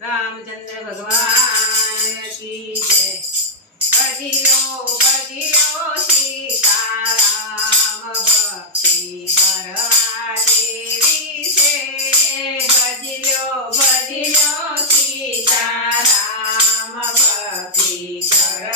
રામચંદ્ર ભગવાન કી જય. ભજીરો ભજીરો સીતારામ ભક્તિ કરવા દેવી છે. ભજીરો ભજીરો સીતારામ ભક્તિ કરવા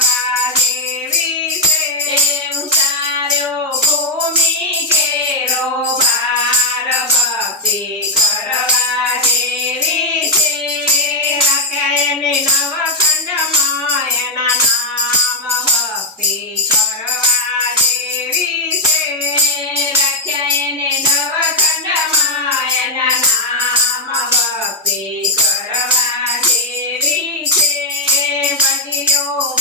લાગ્યો